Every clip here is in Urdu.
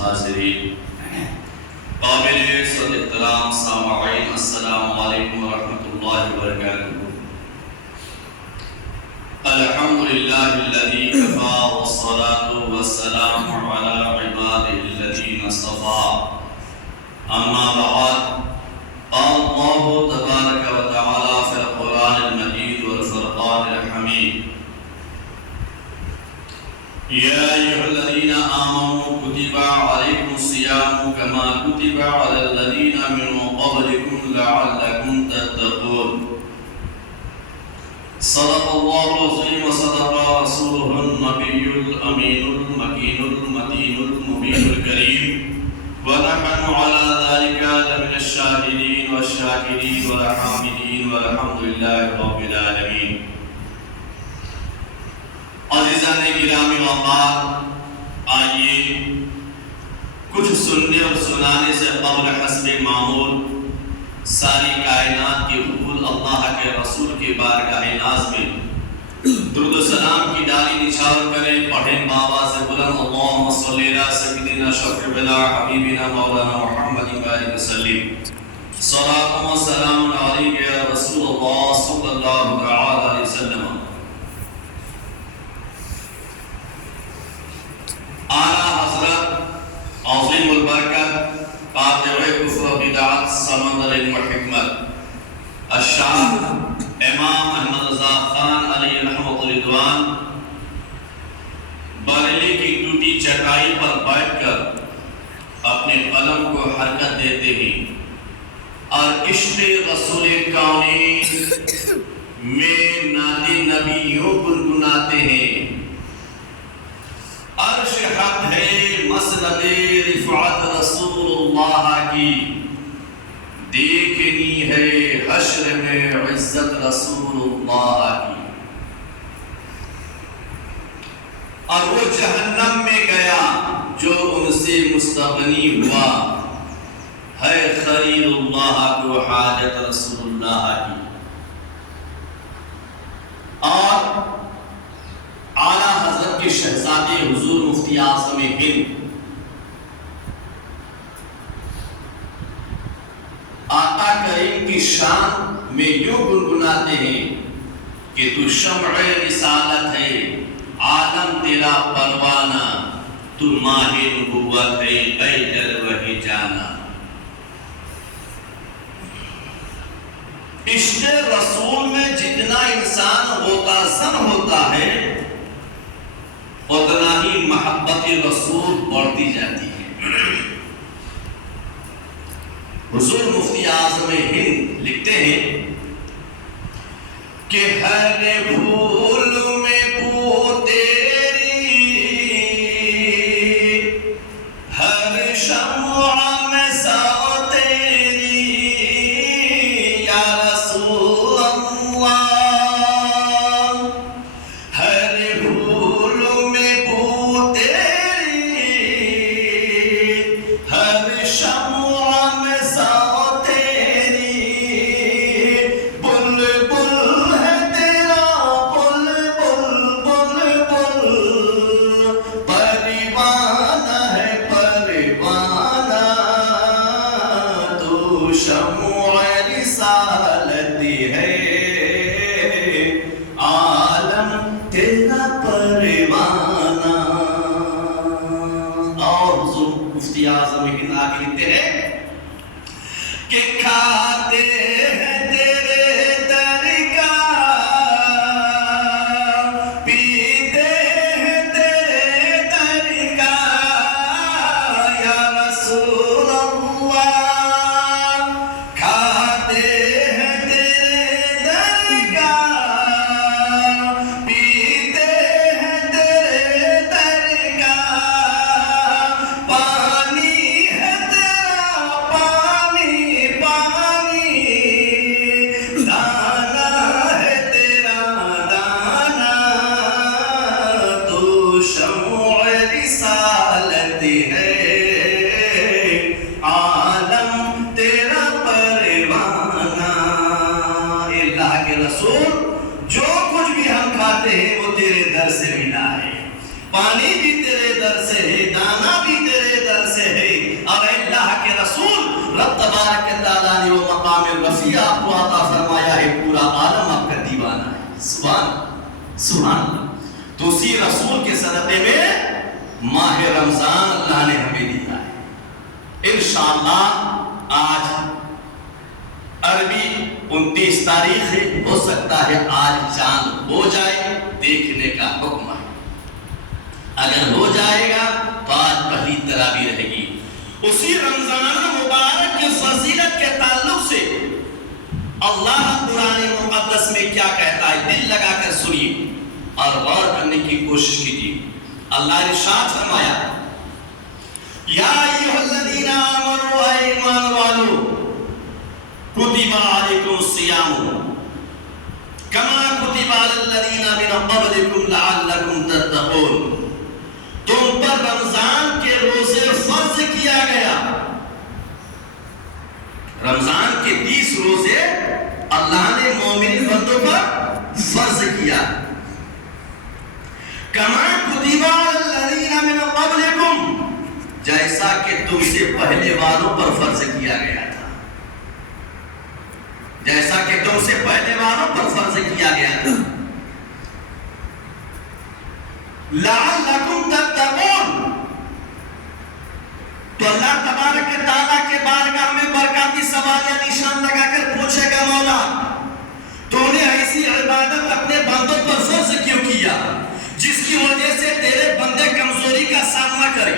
حاضرین، قابل عزت احترام سامعین، السلام علیکم ورحمۃ اللہ وبرکاتہ۔ الحمدللہ الذی کفی والصلاة والسلام علی عبادہ الذین اصطفی، اما بعد، قال اللہ تبارک و تعالی فی القرآن المجید والفرقان الحمید: يا أيها الذين آمنوا كتب عليكم الصيام كما كتب على الذين من قبلكم لعلكم تتقون۔ صدق الله العظيم وصدق رسوله النبي الأمين المكين المتين المبين الكريم، ونحن على ذلك لمن الشاهدين والشاكرين والحامدين والحمد لله رب العالمين۔ عزیزان گرامی وقار، آئیے کچھ سننے اور سنانے سے قبل حسب معمول ساری کائنات کے حقوق اللہ کے رسول کے بارگاہ ناز میں درود و سلام کی ڈالی نچھاور کریں، پڑھیں بابا سے بلند اللہم صلی علی سیدنا شفیع بنا حبیبنا مولانا محمد وآلہ وسلم۔ صلاۃ و سلام علیک یا رسول اللہ صلی اللہ تعالی علیہ وسلم۔ اعلیٰ حضرت عظیم البرکت قاطع کفر و بدعت سمندر علم و حکمت الشاہ امام احمد رضا خان علیہ رحمۃ الرضوان بریلی کی ٹوٹی چٹائی پر بیٹھ کر اپنے قلم کو حرکت دیتے ہیں اور عشق رسول کونین میں نعت نبی یوں گنگناتے ہیں: عرش حق ہے مسند رفعت رسول اللہ کی، دیکھنی ہے حشر میں عزت رسول اللہ کی۔ اور وہ جہنم میں گیا جو ان سے مستغنی ہوا، ہے خلیل اللہ کو حاجت رسول اللہ کی۔ اور اعلیٰ حضرت کے شہزادے حضور مفتی اعظم ہند آقا کریم کی شان میں یوں گنگناتے ہیں کہ تو شمع رسالت ہے، عالم تیرا پروانہ، تو ماہ نبوت ہے، اے جلوہ جانا۔ عشق رسول میں جتنا انسان ہوتا زن ہوتا ہے، اتنا ہی محبت رسول بڑھتی جاتی ہے۔ حضور مفتی اعظم ہند لکھتے ہیں کہ ہر پھول میں بو تیری، ہر شمع میں سو تیری، یا رسول اللہ۔ مفتی اعظم ہند آگے لکھتے ہیں کہ کھاتے ہیں تیرے در کا، پیتے ہیں تیرے در کا، یا رسول اللہ۔ کھاتے ہیں تیرے در کا، پیتے ہیں تیرے در کا، پانی ہے تیرا پانی پانی، تبارک تعالیٰ نے وہ مقام رفیع آپ کو عطا فرمایا ہے، پورا عالم آپ کا دیوانہ ہے. سبحان اللہ. تو اسی رسول کے صدقے میں ماہ رمضان اللہ نے ہمیں دیا ہے. انشاءاللہ آج عربی 29 تاریخ ہے، ہو سکتا ہے آج چاند ہو جائے، دیکھنے کا حکم ہے. اگر ہو جائے گا تو آج پہلی تراویح رہے گی. اسی رمضان مبارک کی فضیلت کے تعلق سے اللہ قرآن مقدس میں کیا کہتا ہے، دل لگا کر سنیے اور غور کرنے کی کوشش کیجیے. اللہ نے ارشاد فرمایا، یا ایھا الذین آمنوا، اے ایمان والو، کتب علیکم الصیام کما کتب علی الذین من قبلکم لعلکم تتقون. تم پر رمضان کے روزے فرض کیا گیا. رمضان کے 30 روزے اللہ نے مومن بندوں پر فرض کیا. کما کتب علی الذین من قبلکم، جیسا کہ تم سے پہلے والوں پر فرض کیا گیا تھا. جیسا کہ تم سے پہلے والوں پر فرض کیا گیا تھا. لعلکم تتقون. تو اللہ تبارک تعالیٰ کے بارگاہ میں برکاتی سوال یا نشان لگا کر پوچھے گا، مولا تو نے ایسی عبادت اپنے بندوں پر فرض کیوں کیا جس کی وجہ سے تیرے بندے کمزوری کا سامنا کرے؟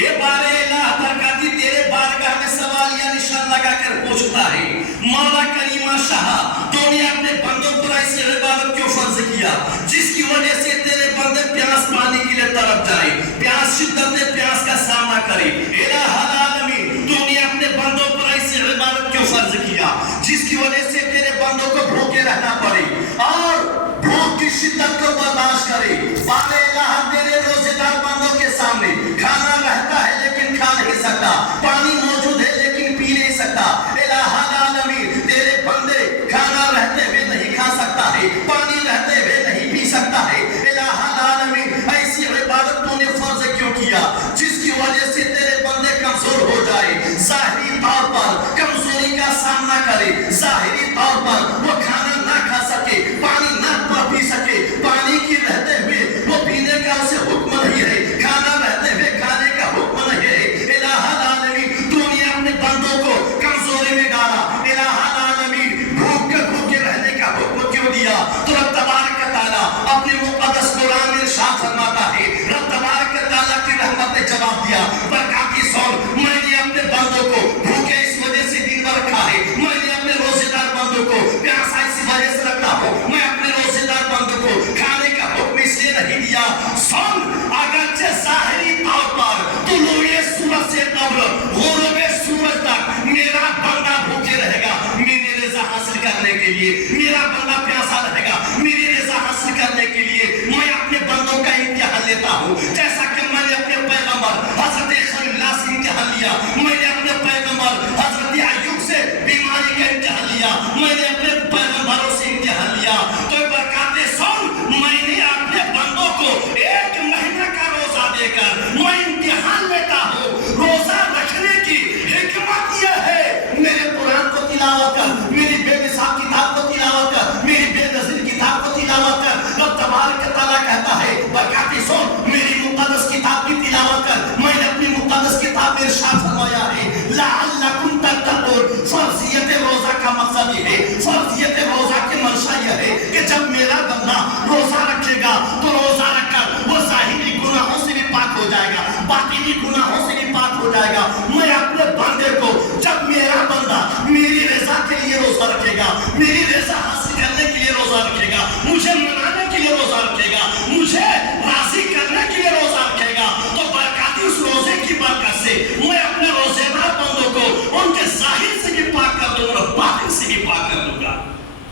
یہ بارے الہ برکاتی تیرے بارگاہ میں سوال یا نشان لگا کر پوچھتا ہے، مولا کریمہ شاہ تو نے اپنے بندوں پر ایسی عبادت کیوں فرض کیا جس کی وجہ سے تیرے بندے پیاس پانی کے لیے تڑپ جائے، پیاس شدت پیاس کا سامنا کرے؟ الہ العالمین تو نے اپنے بندوں پر ایسی عبادت کیوں فرض کیا جس کی وجہ سے تیرے بندوں کو بھوکے رہنا پڑے اور بھوک کی شدت کو برداشت کرے؟ بارے الہ تیرے روزے دار بندوں کے سامنے کھانا رہتا ہے لیکن کھا نہیں سکتا، پانی موجود ہے لیکن پی نہیں سکتا. الہ العالمین تیرے بندے کھانا رہتے ہوئے نہیں کھا سکتا ہے، پانی رہتے ہوئے نہیں پی سکتا ہے. الہ العالمین ایسی عبادت تو نے فرض کیوں کیا جس کی وجہ سے تیرے بندے کمزور ہو جائے، ظاہری طور پر کمزوری کا سامنا کرے، ظاہری طور پر وہ کھانا نہ کھا سکے، پانی نہ پی سکے، پانی کی رہتے ہوئے وہ پینے کا اسے حکم نہیں ہے، کھانا رہتے ہوئے کھانے کا حکم نہیں ہے. الہ العالمین تو نے اپنے بندوں کو کمزوری میں ڈالا. الہ العالمین بھوکے رہنے کا حکم کیوں دیا؟ تو رب تبارک تعالیٰ اپنے مقدس قرآن میں ارشاد فرماتا ہے، رب تبارک تعالیٰ کی رحمت نے جواب دیا، برکاتی سون میں نے اپنے بندوں کو بھوکے اس وجہ سے دن بھر رکھا ہے، میں نے اپنے روزے دار بندوں کو پیاسا اس وجہ سے رکھا ہوں، میں اپنے روزے دار بندوں کو کھانے کا حکم اس لیے نہیں دیا. سن، اگرچہ ظاہری طور پر طلوع سورج سے قبل غروب سورج تک میرا بندہ بھوکے رہے گا میری رضا حاصل کرنے کے لیے، میرا بندہ پیاسا رہے گا میری رضا حاصل کرنے کے لیے. میں اپنے بندوں کا امتحان لیتا ہوں جیسا کہ میں نے اپنے پیغمبر حضرت خلیل اللہ سے امتحان لیا، میں نے اپنے پیغمبر حضرت ایوب سے بیماری کا امتحان لیا، میں نے اپنے پیغمبروں سے امتحان لیا. تو برکات سن، میں نے اپنے بندوں کو 1 مہینہ کا روزہ دے کر میں امتحان لیتا ہوں. روزہ رکھنے کی حکمت یہ ہے، میرے قرآن کو تلاوت کر، میری بے مثال کتاب کو تلاوت کر، میری بے نظیر کتاب کو تلاوت کر. رب تبارک تعالیٰ کہتا ہے، برکاتی سن، میری مقدس کتاب کی تلاوت کر. میں نے اپنی مقدس کتاب میں ارشاد فرمایا ہے، لعلکم تتقون. فرضیت روزہ کا مقصد یہ ہے، فرضیت روزہ کی منشا یہ ہے کہ جب میرا بندہ روزہ رکھے گا تو روزہ رکھ کر وہ ظاہری گناہوں سے بھی پاک ہو جائے گا، باطنی گناہوں سے بھی پاک ہو جائے گا. میں اپنے بندے کو جب میرا بندہ میری رضا کے لیے روزہ رکھے گا، میری رضا حاصل کرنے کے لیے روزہ رکھے گا، مجھے منانے کے لیے روزہ رکھے گا، مجھے راضی کرنے کے لیے روزہ رکھے گا، تو برکاتی اس روزے کی برکت سے میں اپنے روزے دار بندوں کو ان کے ظاہر سے بھی پاک کر دوں گا، باطن سے بھی پاک کر دوں گا.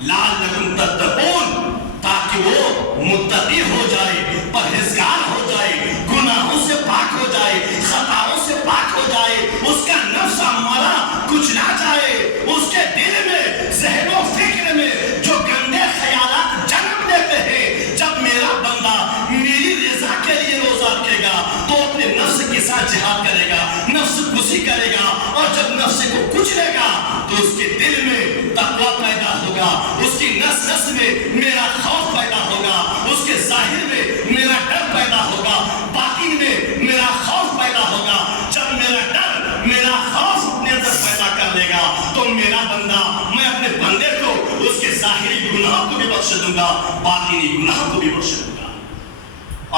لعلکم تتقون، تاکہ وہ متقی ہو جائے، پرہیزگار ہو جائے، گناہوں سے پاک ہو جائے، خطاؤں سے پاک ہو جائے، اس کا نفس امارہ کچھ نہ جائے، اس کے دل میں ذہن و فکر میں جو گندے خیالات جنم لیتے ہیں. جب میرا بندہ میری رضا کے لیے روزہ رکھے گا تو اپنے نفس کے ساتھ جہاد کرے گا، نفس کشی کرے گا، اور جب نفس کو کچلے گا تو اس کے دل میں تقوی پیدا ہوگا، اس کی نس نس میں میرا خوف پیدا ہوگا، اس کے ظاہر میں میرا ڈر پیدا ہوگا، باطن میں میرا خوف پیدا ہوگا۔ جب میرا ڈر میرا خوف اپنے اندر پیدا کر لے گا تو میرا بندہ، میں اپنے بندے کو اس کے ظاہری گناہوں کو بھی بخش دوں گا، باطنی گناہوں کو بھی بخش دوں گا۔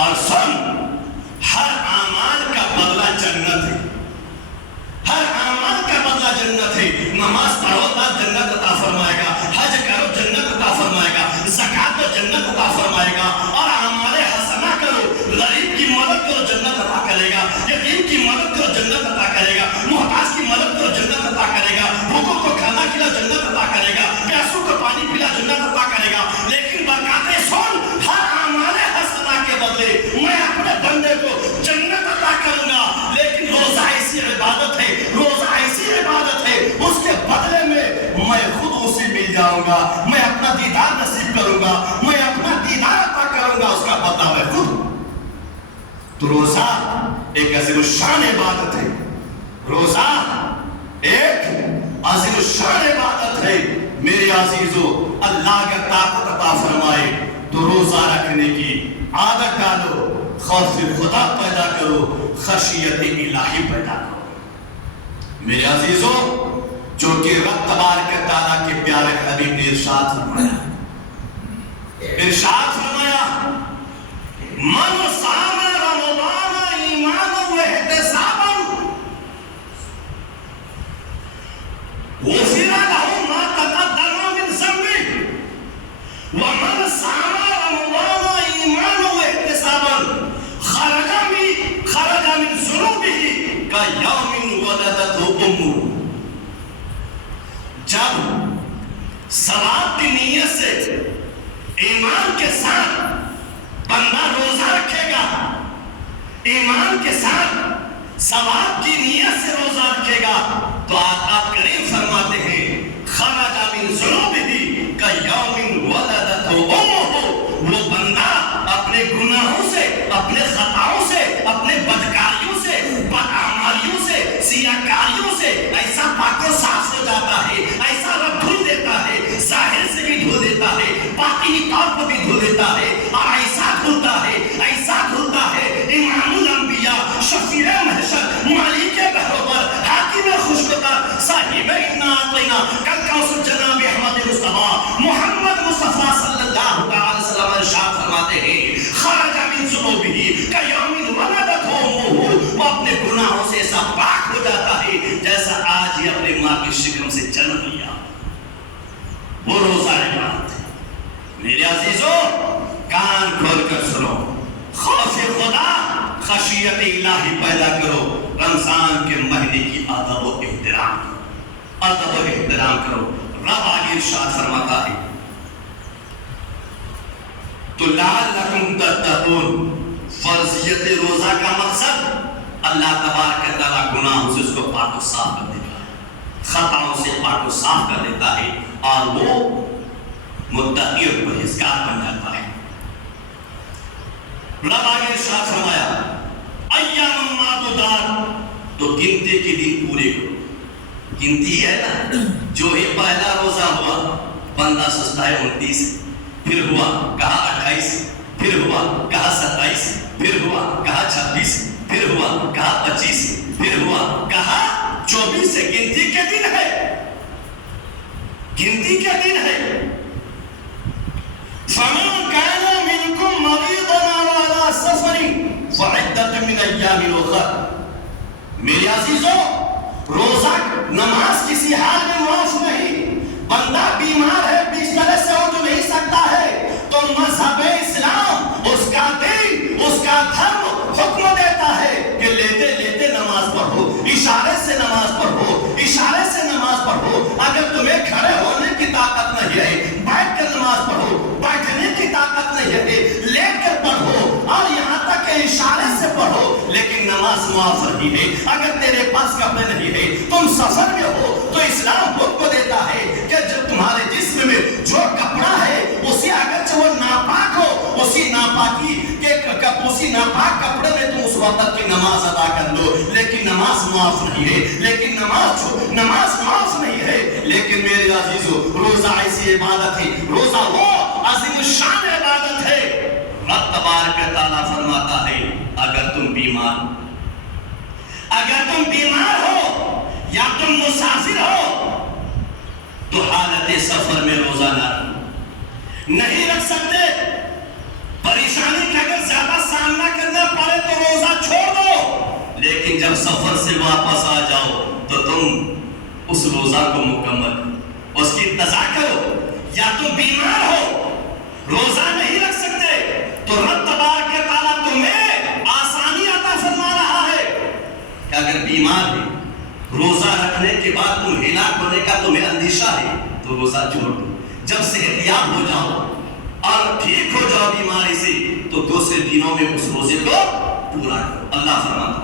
اور سن، ہر اعمال کا بدلہ جنت ہے، ہر اعمال کا بدلہ جنت ہے۔ نماز پڑھو اللہ جنت عطا فرمائے گا، حج کرو جنت عطا فرمائے گا، زکات دو جنت عطا فرمائے گا، اور اعمال حسنہ کرو، غریب کی مدد کرو جنت عطا کرے گا، یتیم کی مدد کرو جنت عطا کرے گا، محتاج کی مدد کرو جنت عطا کرے گا، بھوکوں کو کھانا کھلا جنت عطا کرے گا، پیاسوں کو پانی پلا جنت عطا کرے گا۔ لیکن برکاتیں سن، ہر اعمال حسنہ کے بدلے میں اپنے بندے کو جنت عطا کروں گا۔ لیکن روزہ ایسی عبادت ہے، روزہ ایسی عبادت ہے، اس کے بدلے میں خود اسے مل جاؤں گا، میں اپنا دیدار نصیب کروں گا، میں اپنا دیدار عطا کروں گا، اس کا بدلہ میں خود۔ تو روزہ ایک عظیم الشان عبادت ہے، روزہ ایک عظیم الشان عبادت ہے۔ میرے عزیزو، اللہ کا طاقت عطا فرمائے تو روزہ رکھنے کی عادت ڈالو، خوف خدا پیدا کرو، خشیت الہی پیدا کرو۔ میرے عزیزو، جو کہ رب تبارک تعالیٰ کے پیارے حبیب نے ارشاد فرمایا، من صام رمضان ایمانا واحتسابا غفر له ما تقدم من ذنبه ومن صام رمضان ایمانا واحتسابا خرج من ذنوبه كيوم ولدته امه۔ جب ثواب کی نیت سے ایمان کے ساتھ بندہ روزہ رکھے گا، ایمان کے ساتھ ثواب کی نیت سے روزہ رکھے گا تو آقا کریم فرماتے ہیں خرج من ذنوبه كيوم ولدته امه۔ وہ بندہ اپنے گناہوں سے، اپنے خطاؤں سے، اپنے بدکاریوں سے، بدعمالیوں سے، سیاکاریوں سے ایسا پاک و صاف ہو جاتا ہے، ایسا رب دھل دیتا ہے، ظاہر سے بھی دھل دیتا ہے، باطنی طور پر بھی دھل دیتا ہے، اور ایسا دھلتا ہے، ایسا دھلتا ہے، امام الانبیاء، شفیع محشر، مالک بہروبر، حاکم خوشگوار، صاحب انا اعطینا کل کوثر جناب احمد مصطفیٰ محمد مصطفیٰ صلی اللہ علیہ وسلم ارشاد فرماتے ہیں خرج من ذنوبه كيوم ولدته امه۔ وہ اپنے گناہوں سے ایسا پاک ہو جاتا ہے جیسا آج ہی اپنے ماں کی شکم سے جنم لیا۔ وہ روزہ عبادت ہے۔ میرے عزیزو، کان کھول کر سنو، خوف خدا، خشیت الہی پیدا کرو، رمضان کے مہینے کی ادب و احترام کرو، ادب و احترام کرو۔ رب آگے ارشاد فرماتا ہے تو لعلکم تتقون، فرضیت روزہ کا مقصد اللہ تبارک تعالیٰ گناہوں سے اس کو پاک و صاف کر دیتا ہے، خطاؤں سے پاک و صاف کر دیتا ہے، اور وہ متقی اور پرہیزگار بن جاتا ہے۔ رب آگے ارشاد فرمایا ایام معدودات، تو گنتے کے دن پورے کرو۔ گنتی ہے نا، جو ہی پہلا روزہ ہوا بندہ سستا ہے 29، پھر ہوا کہا 28، پھر ہوا کہا 27، پھر ہوا کہا 26، پھر ہوا کہا 25، پھر ہوا کہا 24 سے گنتی کے دن ہے، گنتی کے دن ہے۔ فَمَنْ كَانَ مِنْكُمْ مَرِيضًا أَوْ عَلَى سَفَرٍ فَعِدَّةٌ مِنْ أَيَّامٍ أُخَرَ۔ میرے عزیزو، روزہ نماز کسی حال میں معاف نہیں۔ بندہ بیمار ہے، بسترے سے اٹھ نہیں سکتا ہے تو مذہب اسلام، اس کا دین، اس کا دھرم حکم دیتا ہے کہ لیتے لیتے نماز پڑھو، اشارے سے نماز پڑھو، اشارے سے نماز پڑھو۔ اگر تمہیں کھڑے ہونے کی طاقت نہیں ہے، بیٹھ کر نماز پڑھو، بیٹھنے کی طاقت نہیں ہے، لیٹ کر پڑھو، اور یہاں تک کہ اشارے سے پڑھو، لیکن نماز معاف نہیں ہے۔ اگر تیرے پاس کپڑے نہیں ہے، تم سفر میں ہو، تو اسلام حکم دیتا ہے کہ جب تمہارے جسم میں جو کپڑا ہے اسی اگرچہ وہ ناپاک ہو، اسی ناپاکی کے کپوسی ناپاک کپڑے میں تم اس وقت کی نماز ادا کر لو، لیکن نماز معاف نہیں ہے، لیکن نماز معاف نہیں ہے۔ لیکن میرے عزیزو، روزہ ایسی عبادت ہے، روزہ وہ عظیم الشان عبادت ہے۔ رب تبارک و تعالیٰ فرماتا ہے اگر تم بیمار ہو یا تم مسافر ہو تو حالت سفر میں روزہ نہ رکھو، نہیں رکھ سکتے، پریشانی کا اگر زیادہ سامنا کرنا پڑے تو روزہ چھوڑ دو، لیکن جب سفر سے واپس آ جاؤ تو تم اس روزہ کو مکمل کرو، اس کی انتظار کرو۔ یا تم بیمار ہو، روزہ نہیں رکھ سکتے، تو رب تبارک و تعالیٰ تمہیں آسانی عطا فرما رہا ہے کہ اگر بیمار ہے، روزہ رکھنے کے بعد تم ہلاک ہونے کا تمہیں اندیشہ ہے تو روزہ چھوڑ دو، جب صحت یاب ہو جاؤ اور ٹھیک ہو جاؤ بیماری سے تو دوسرے دنوں میں اس روزے کو پورا کرو۔ اللہ فرماتا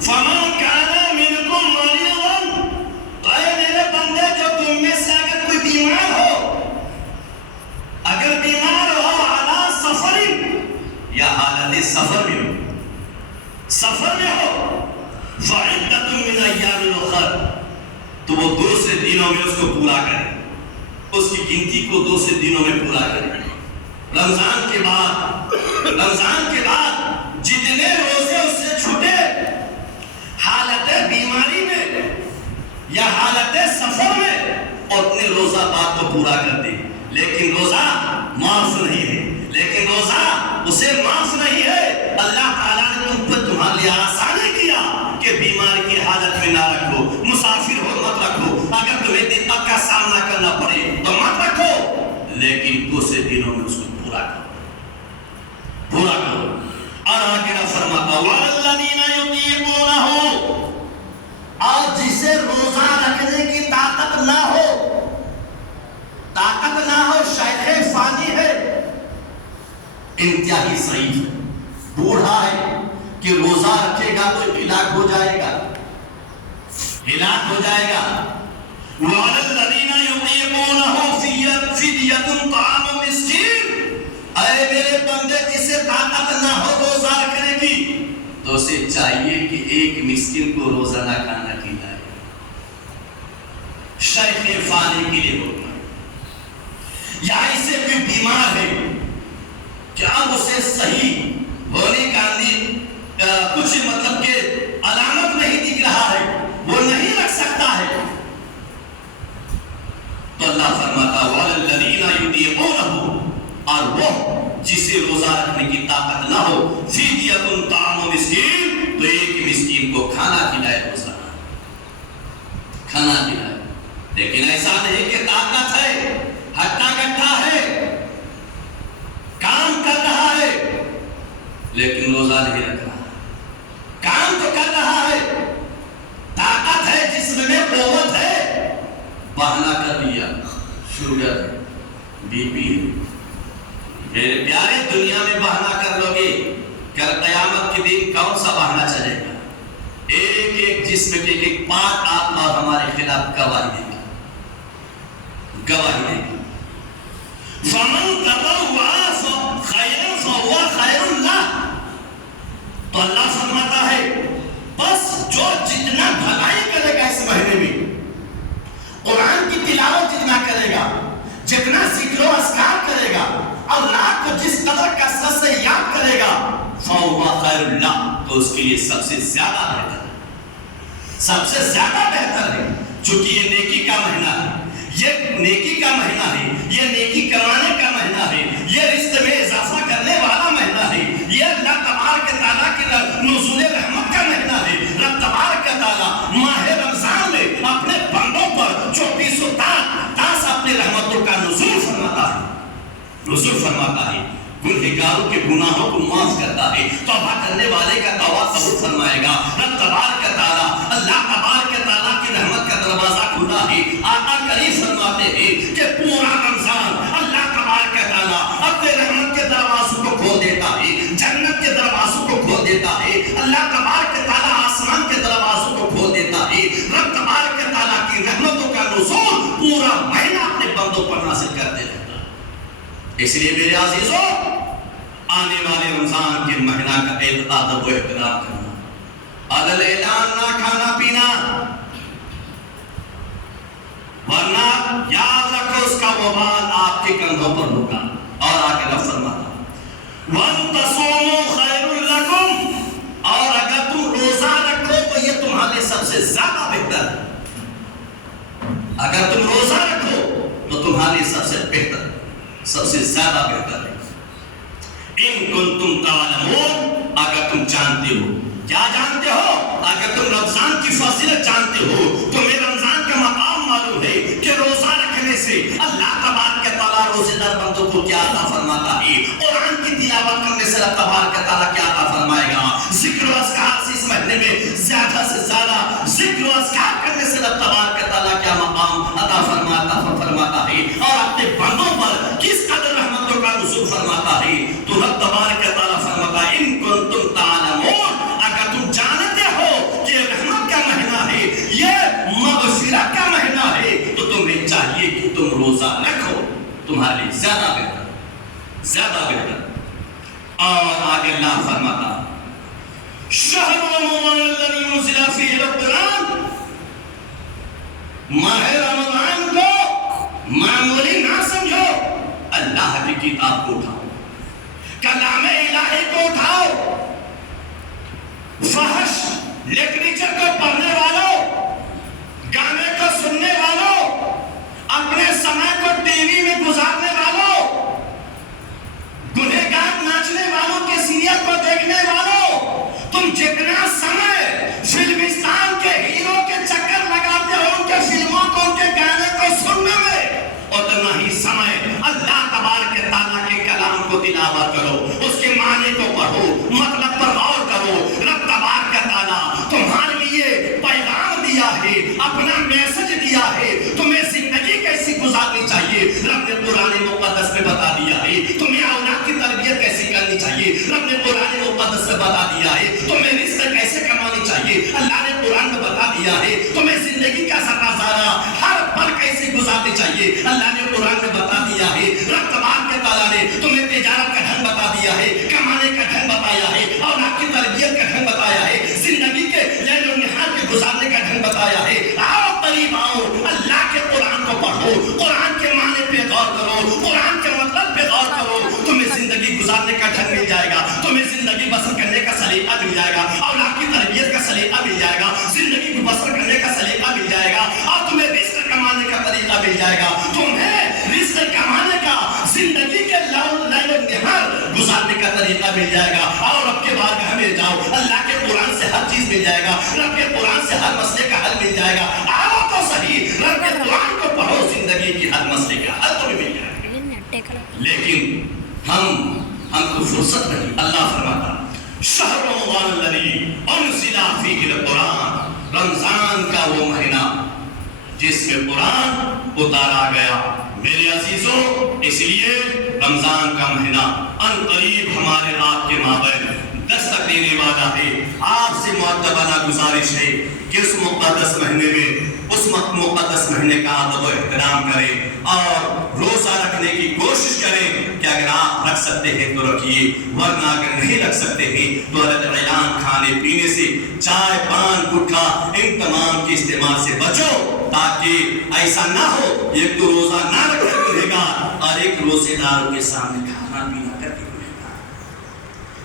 فَمَنْ كَانَ مِنْكُمْ مَرِيضًا، اے میرے بندے جو تم میں سے اگر کوئی بیمار ہو، اگر بیمار ہو عَلَى سَفَرٍ، یا حالت سفر میں ہو، فَعِدَّةٌ مِّنْ أَيَّامٍ أُخَرَ، تو وہ دوسرے دنوں میں اس کو پورا کرے، اس کی گنتی کو دوسرے دنوں میں پورا کرے۔ رمضان کے بعد جتنے روزے اس سے چھوٹے حالت بیماری میں یا حالت سفر میں، اپنے روزہ بات کو پورا کر دے، لیکن روزہ معاف نہیں ہے، لیکن روزہ اسے معاف نہیں ہے۔ اللہ تعالیٰ نے تم پر تمہارے لیے آسانی کیا کہ بیماری کی حالت میں نہ رکھو، مسافر ہو مت رکھو، اگر تمہیں دقت کا سامنا کرنا پڑے تو مت رکھو، لیکن دوسرے دنوں میں اس کو پورا کرو۔ اور آگے فرماتا وَالَّذِينَ يُطِيقُونَهُ، اور جسے روزہ رکھنے کی طاقت نہ ہو، شیخ فانی ہے، انتہائی ضعیف ہے، بوڑھا ہے کہ روزہ رکھے گا تو ہلاک ہو جائے گا۔ وَعَلَى الَّذِينَ يُطِيقُونَهُ فِدْيَةٌ طَعَامُ مِسْكِينٍ، اے میرے بندے جسے طاقت نہ ہو روزہ رکھنے کی تو اسے چاہیے کہ ایک مسکین کو روزانہ کھانا کھلائے۔ شیخ فانی کے لیے ہوگا یا اسے کوئی بیمار ہے کہ اب اسے صحیح ہونے کا کچھ مطلب کہ علامت نہیں دکھ رہا ہے، وہ نہیں رکھ سکتا ہے، تو اللہ فرماتا وَالَّذِينَ يُطِيقُونَهُ، اور وہ جسے روزہ رکھنے کی طاقت نہ ہو، فِدْيَةٌ طَعَامُ مِسْكِينٍ، تو ایک مسکین کو کھانا کھلائے، روزانہ کھانا کھلائے۔ لیکن ایسا نہیں کہ طاقت ہے، ہٹا کٹا ہے، کام کر رہا ہے لیکن روزہ نہیں رکھ رہا، کام تو کر رہا ہے، طاقت ہے، جسم میں قوت ہے، بہانہ کر لیا، شوگر بی پی، میرے پیارے دنیا میں بہانہ کر لو گے، کل قیامت کے دن کون سا بہانہ چلے گا؟ ایک ایک جسم کے ایک پارٹ آپ اور ہمارے خلاف گواہی دے گا۔ فَمَنْ تَطَوَّعَ خَيْرًا فَهُوَ خَيْرٌ لَهُ، تو اللہ فرماتا ہے بس جو جتنا بھلائی کرے گا اس مہینے میں، قرآن کی تلاوت جتنا کرے گا، جتنا ذکر و اذکار کرے گا، اللہ کو جس قدر کثرت سے یاد کرے گا، فَهُوَ خَيْرٌ لَهُ، تو اس کے لیے سب سے زیادہ بہتر ہے، چونکہ یہ نیکی کا مہینہ ہے، یہ نیکی کا مہینہ ہے، یہ نیکی کمانے کا مہینہ ہے، یہ رزق میں اضافہ کرنے والا مہینہ ہے، یہ اللہ تبارک تعالیٰ کی نزول رحمت کا مہینہ ہے۔ رب تبارک تعالیٰ ماہ رمضان میں اپنے بندوں پر 24 تاس اپنے رحمتوں کا نزول فرماتا ہے، گنہگاروں کے گناہوں کو معاف کرتا ہے، توبہ کرنے والے کا توبہ قبول فرمائے گا۔ رب تبارک تعالیٰ، اللہ تبارک تعالیٰ کی رحمت کا دروازہ کھلا ہے۔ آقا کریم فرماتے ہیں کہ پورا رمضان اللہ تبارک تعالیٰ اپنے رحمت کے دروازوں کو کھول دیتا ہے، جنت کے دروازوں کو کھول دیتا ہے، اللہ تبارک تعالیٰ آسمان کے دروازوں کو کھول دیتا ہے۔ رب تبارک تعالیٰ کی رحمتوں کا نزول پورا مہینہ اپنے بندوں پر نازل کرتے رہتا ہے۔ اس لیے میرے عزیزوں، آنے والے رمضان کے مہینہ کا ادب و احترام کرنا، عدل اعلان نہ کھانا پینا، ورنہ یاد رکھو اس کا وبال آپ کے کندھوں پر ہوگا۔ اور آگے رب فرماتا وَأَن تَصُومُوا خَيْرٌ لَكُمْ، اور اگر تم روزہ رکھو تو یہ تمہارے سب سے زیادہ بہتر ہے۔ اگر تم روزہ رکھو تو تمہارے سب سے بہتر، سب سے زیادہ بہتر ہے۔ ان کنتم تعلمون، اگر تم جانتے ہو، کیا جانتے ہو؟ اگر تم رمضان کی فضیلت جانتے ہو، تمہیں رمضان کا مقام معلوم ہے کہ روزہ رکھنے سے اللہ تبارک و تعالیٰ روزے دار بندوں کو کیا عطا فرماتا ہے، قرآن کی تلاوت کرنے سے اللہ تبارک و تعالیٰ کیا عطا فرمائے گا، ذکر و اذکار سے اس مہینے میں زیادہ سے زیادہ ذکر و اذکار کرنے سے اللہ تبارک و تعالیٰ کیا مقام عطا فرماتا ہے، اور اپنے بندوں پر کس قدر رحمتوں کا نزول فرماتا ہے۔ تو رب تبارک و تعالیٰ فرماتا ہے ان کنتم تعلمون، اگر تم جانتے ہو کہ رحمت کا مہینہ ہے، یہ مغفرت کا مہینہ ہے، تو تمہیں چاہیے کہ تم روزہ رکھو، تمہارے لیے زیادہ بہتر، زیادہ بہتر۔ اور آگے اللہ فرماتا شہر رمضان الذی انزل فیہ القرآن، ماہ رمضان کو معمولی نہ سمجھو، اللہ کی کتاب کو اٹھاؤ، کلام الہی کو اٹھاؤ، فحش لٹریچر کو پڑھنے والوں، گانے کو سننے والوں، اپنے سمے کو ٹی وی میں گزارنے والوں، گنہگار ناچنے والوں کے سیریل کو دیکھنے والوں، تم جتنا سمے فلمستان کے ہیرو کے چکر لگاتے ہو، ان کے فلموں کو، ان کے گانے کو سننے میں، اتنا ہی سمے اللہ تبارک و تعالیٰ کے کلام کو تلاوت کرو، اس کے معنی کو پڑھو، مطلب پر غور کرو۔ رب تبارک و تعالیٰ تمہارے لیے پیغام دیا ہے، اپنا میسج دیا ہے، تمہیں زندگی کیسی گزارنی چاہیے رب نے قرآن مقدس میں بتا دیا ہے، تمہیں اولاد کی تربیت کیسی کرنی چاہیے رب نے قرآن مقدس میں بتا دیا ہے، تمہیں رزق کیسے کمانی چاہیے اللہ نے قرآن میں بتا دیا ہے، تمہیں زندگی کا سرمایہ ہر پل کیسے گزارنی چاہیے اللہ نے قرآن میں بتا دیا ہے۔ رب تبارک و تعالیٰ نے تمہیں تجارت کا ڈھنگ بتا دیا ہے، کمانے کا ڈھنگ بتایا ہے، اور آپ کی تربیت کا ڈھنگ بتایا ہے، زندگی کے لیل و نہار کے گزارنے کا ڈھنگ بتایا ہے۔ آؤ قریب آؤ، اللہ کے قرآن کو پڑھو، قرآن کے معنی پہ غور کرو، قرآن کے مطلب پہ غور کرو، تمہیں زندگی گزارنے کا ڈھنگ مل جائے گا، تمہیں زندگی بسر کرنے کا سلیقہ مل جائے گا، اولاد کی تربیت کا سلیقہ مل جائے گا، زندگی کو بسر کرنے کا سلیقہ مل جائے گا، اور تمہیں رزق کمانے کا طریقہ مل جائے گا، تمہیں رزق کمانے کا، زندگی کے لیل و نہار گزارنے کا طریقہ مل جائے گا۔ اور رب کے بارگاہ میں جاؤ، اللہ کے قرآن سے ہر چیز مل جائے گا، رب کے قرآن سے ہر مسئلے کا حل مل جائے گا۔ آؤ تو صحیح، رب کے قرآن کو پڑھو، زندگی کی ہر مسئلے کا حل تمہیں مل جائے گا۔ لیکن ہم کو فرصت نہیں۔ اللہ فرماتا شہر رمضان الذی انزل فیہ القرآن، رمضان کا وہ مہینہ جس میں قرآن اتارا گیا۔ میرے عزیزوں، اس لیے رمضان کا مہینہ ان قریب ہمارے آپ کے مابین دستک دینے والا ہے۔ آپ سے معتبانہ گزارش ہے کہ اس مقدس مہینے میں، اس مقدس مہینے کا ادب و احترام کریں اور روزہ رکھنے کی کوشش کریں کہ اگر آپ رکھ سکتے ہیں تو رکھیے، ورنہ اگر نہیں رکھ سکتے ہیں تو اعلان کھانے پینے سے، چائے پان گٹکا ان تمام کے استعمال سے بچو، تاکہ ایسا نہ ہو ایک تو روزہ نہ رکھا رہے گا اور ایک روزے داروں کے سامنے کھانا پینا کر کے رہے گا۔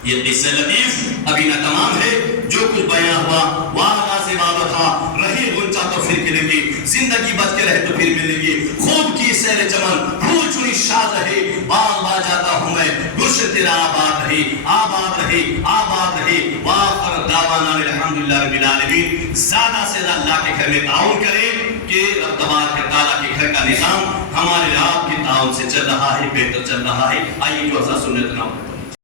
یہ قصہ لطیف ابھی نہ تمام ہے، جو کچھ بیان ہوا وعدہ سے وعدہ تھا، رہی غنچہ تو پھر ملے گی، زندگی بچ کے رہے تو پھر ملے گی، خوب کی سیر چمن پھول چنی شاد رہے، باغ با جاتا ہوں میں گلشن تیرا آباد رہے، آباد رہے، آباد رہے۔ وآخر دعوانا الحمدللہ رب العالمین۔ زیادہ سے زیادہ اللہ کے گھر میں تعاون کریں کہ رب تبارک و تعالیٰ کے گھر کا نظام ہمارے آپ کے تعاون سے چل رہا ہے، بہتر چل رہا ہے۔ آئیے جو ایسا سنت نہ ہو۔